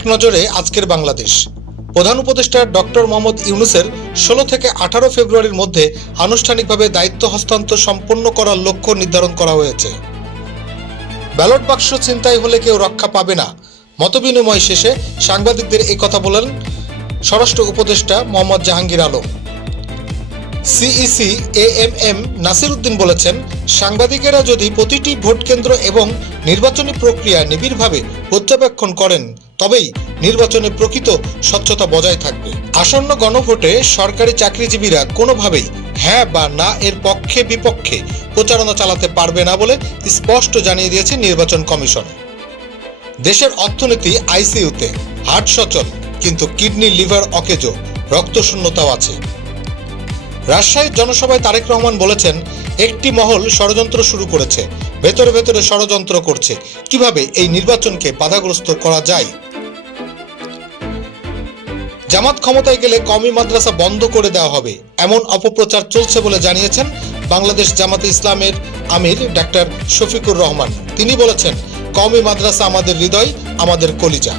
এক নজরে আজকের বাংলাদেশ। প্রধান উপদেষ্টা ডক্টর মোহাম্মদ ইউনূসের 16 থেকে 18 ফেব্রুয়ারির মধ্যে আনুষ্ঠানিকভাবে দায়িত্ব হস্তান্তর সম্পন্ন করার লক্ষ্য নির্ধারণ করা হয়েছে। ব্যালট বাক্স ছিনতাই হলে কেউ রক্ষা পাবে না, মতবিনিময় শেষে সাংবাদিকদের এই কথা বলেন স্বরাষ্ট্র উপদেষ্টা মোহাম্মদ জাহাঙ্গীর আলম। সিইসি এএমএম নাসির উদ্দিন বলেছেন, সাংবাদিকেরা যদি প্রতিটি ভোট কেন্দ্র এবং নির্বাচনী প্রক্রিয়া নিবিড়ভাবে পর্যবেক্ষণ করেন তবেই নির্বাচনে প্রকৃত স্বচ্ছতা বজায় থাকবে। আসন্ন গণভোটে সরকারি চাকরিজীবীরা কোনোভাবেই হ্যাঁ বা না এর পক্ষে বিপক্ষে প্রচারণা চালাতে পারবে না বলে স্পষ্ট জানিয়ে দিয়েছে নির্বাচন কমিশন। দেশের অর্থনীতি আইসিইউতে, হার্ট সচল কিন্তু কিডনি লিভার অকেজো, রক্তশূন্যতাও আছে। রাজশাহীর জনসভায় তারেক রহমান বলেছেন, একটি মহল ষড়যন্ত্র শুরু করেছে, ভেতরে ভেতরে ষড়যন্ত্র করছে, কিভাবে এই নির্বাচনকে বাধাগ্রস্ত করা যায়। জামাত ক্ষমতায় গেলে কওমি মাদ্রাসা বন্ধ করে দেওয়া হবে, এমন অপপ্রচার চলছে বলে জানিয়েছেন বাংলাদেশ জামাতে ইসলামের আমির ডাক্তার শফিকুর রহমান। তিনি বলেছেন, কওমি মাদ্রাসা আমাদের হৃদয়, আমাদের কলিজা।